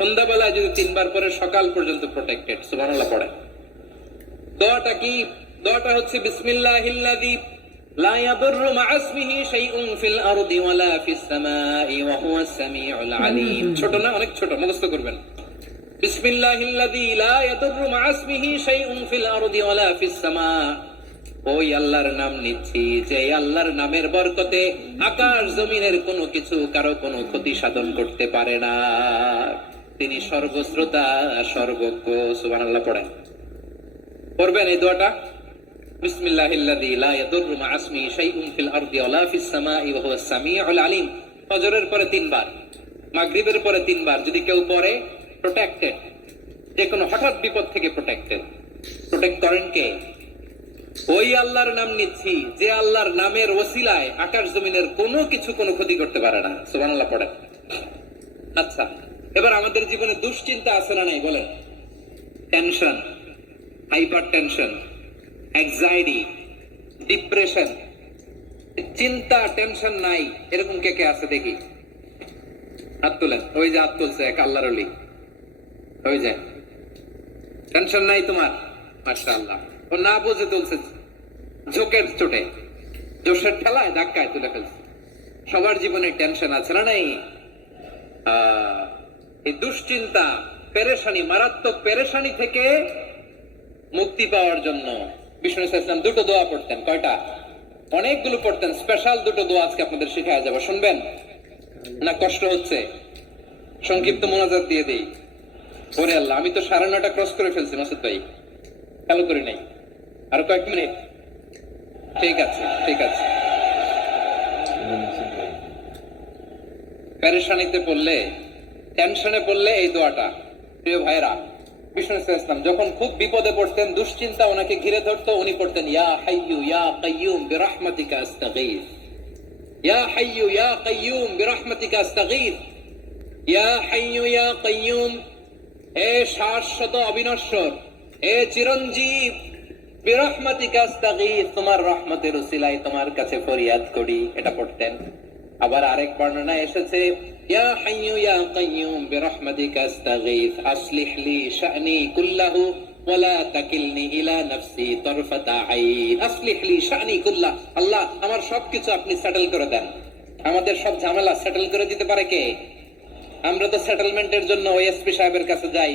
সন্ধ্যাবেলায় যদি 3 বার পরে সকাল পর্যন্ত প্রোটেক্টেড। সুবহানাল্লাহ পড়ে। দোয়াটা কি? দোয়াটা হচ্ছে বিসমিল্লাহিল্লাযী লা ইয়াদুররু মা'a ইসমিহি শাইউন ফিল আরদি ওয়ালা ফিস সামাই ওয়া হুয়াস সামিউল আলীম। ছোট না? অনেক ছোট, মুখস্থ করবেন। বিসমিল্লাহিল্লাযী লা ইয়াদুররু মা'a ইসমিহি শাইউন ফিল আরদি ওয়ালা ফিস সামা। ওই আল্লাহর নাম নিচ্ছি যে আল্লাহর নামের বরকতে আকাশ জমিনের কোনো কিছু কারো কোনো ক্ষতি সাধন করতে পারে না। তিনি সর্বশ্রোতা, সর্বজ্ঞ। সুবহানাল্লাহ পড়েন। পড়বেন এই দোয়াটা, বিসমিল্লাহিল্লাযী লা ইয়াদুররু মা'a ইসমিহি শাইউন ফিল আরদি ওয়ালা ফিস সামাই ওয়া হুয়াস সামিউল আলীম। ফজরের পরে 3 বার, মাগরিবের পরে 3 বার যদি কেউ পড়ে প্রোটেক্টেড, যে কোনো হঠাৎ বিপদ থেকে প্রোটেক্টেড। প্রোটেক্ট করেন কে? ওই আল্লাহর নাম নিচ্ছি যে আল্লাহর নামের ওসিলায় আকাশ জমিনের কোনো কিছু কোনো ক্ষতি করতে পারে না। সুবহানাল্লাহ পড়েন। আচ্ছা, এবার আমাদের জীবনে দুশ্চিন্তা আছে না নাই বলেন? Tension, hyper tension, anxiety, depression, চিন্তা টেনশন নাই এরকম কে কে আছে দেখি? হাত তোলেন। ওই যে হাত তুলছে এক আল্লাহর ওলি। ওই যে টেনশন নাই তোমার, মাশাআল্লাহ। ও না বুঝে তুলছে, ঝোঁকের চোটে, জোশের ঠেলায় ধাক্কায় তুলে ফেলছে। সবার জীবনে টেনশন আছে না নাই? এই দুশ্চিন্তা, পেরেশানি, মারাত্মক পেরেশানি থেকে মুক্তি পাওয়ার জন্য বিষ্ণু ইসলাম 2টো দোয়া পড়তেন। কয়টা? অনেকগুলো পড়তেন। স্পেশাল 2টো দোয়া আজকে আপনাদের শেখায়া যাবো। শুনবেন না? কষ্ট হচ্ছে? সংক্ষিপ্ত মোনাজাত দিয়ে দেই। ওরে আল্লাহ, আমি তো 9:30 ক্রস করে ফেলছি মাসুদ ভাই, খেয়াল করি নাই। আরো কয়েক মিনিট। ঠিক আছে, ঠিক আছে। পেরেশানিতে পড়লে, টেনশনে পড়লে এই দোয়াটা, প্রিয় ভাইরা, বিষ্ণু ইসলাম যখন খুব বিপদে পড়তেন, দুশ্চিন্তা ওনাকে ঘিরে ধরতো, উনি পড়তেন ইয়া হাইয়্যু ইয়া কাইয়্যুম বিরহমাতিকা আস্তাগীথ। ইয়া হাইয়্যু ইয়া কাইয়্যুম বিরহমাতিকা আস্তাগীথ। ইয়া হাইয়্যু ইয়া কাইয়্যুম, হে শাশ্বত অবিনশ্বর, হে চিরঞ্জীব, বিরহমাতিকা আস্তাগীথ, তোমার রহমতের উসিলায় তোমার কাছে ফরিয়াদ করি। এটা পড়তেন। আবার আরেক বর্ণনায় এসেছে ইয়া হাইয়্যু ইয়া কাইয়্যুম বিরহমাতিকা আস্তাগীথ আসলিহ লি শা'নি কুল্লাহু ওয়া লা তাকিলনি ইলা নাফসি তারফাতা আইন। আসলিহ লি শা'নি কুল্লাহ, আল্লাহ আমার সবকিছু আপনি সেটেল করে দেন। আমাদের সব ঝামেলা সেটেল করে দিতে পারে কে? আমরা তো সেটেলমেন্টের জন্য ওএসপি সাহেবের কাছে যাই,